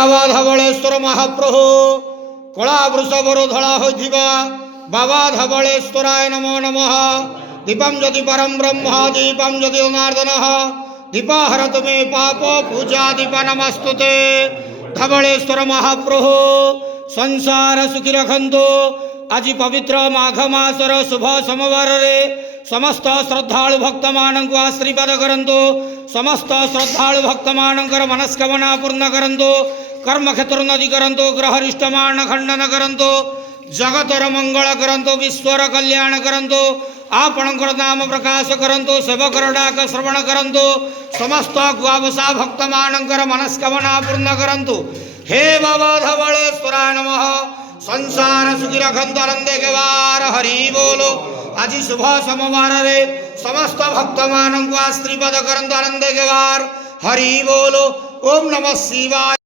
बाबा धवलेश्वर महाप्रभु कला वृषभर धड़ा होइथिबा बाबा धवलेश्वराय नमो नमः। दीपम ज्योति परम ब्रह्म दीपम ज्योति जनार्दन दीपाहरत मे पाप पूजा दीप नमस्तुते। धवलेश्वर महाप्रभु संसार सुखी रखंतु। आज पवित्र माघ मासर शुभ सोमवार रे समस्त श्रद्धालु भक्त मानक आशीर्वाद करंतु। समस्त श्रद्धालु भक्त मानकर मनस्कामना पूर्ण करंतु। कर्म क्षेत्र नदी करंतु। ग्रहरिष्ट मान खंडन करंतु। जगतर मंगल करंतु। विश्वर कल्याण करंतु। आपणकर नाम प्रकाश करंतु। सेवकर डाक श्रवण करंतु। समस्त गुआवसा भक्त मानकर मनस्कामना पूर्ण करंतु। हे बाबा धवलेश्वराय नमः। संसार सुखी रखंतु आनंदे के वार हरि बोलो। आज शुभ सोमवार रे समस्त भक्त मानक आशीर्वाद करंतु आनंदे के वार हरि बोलो। ओम नमः शिवाय।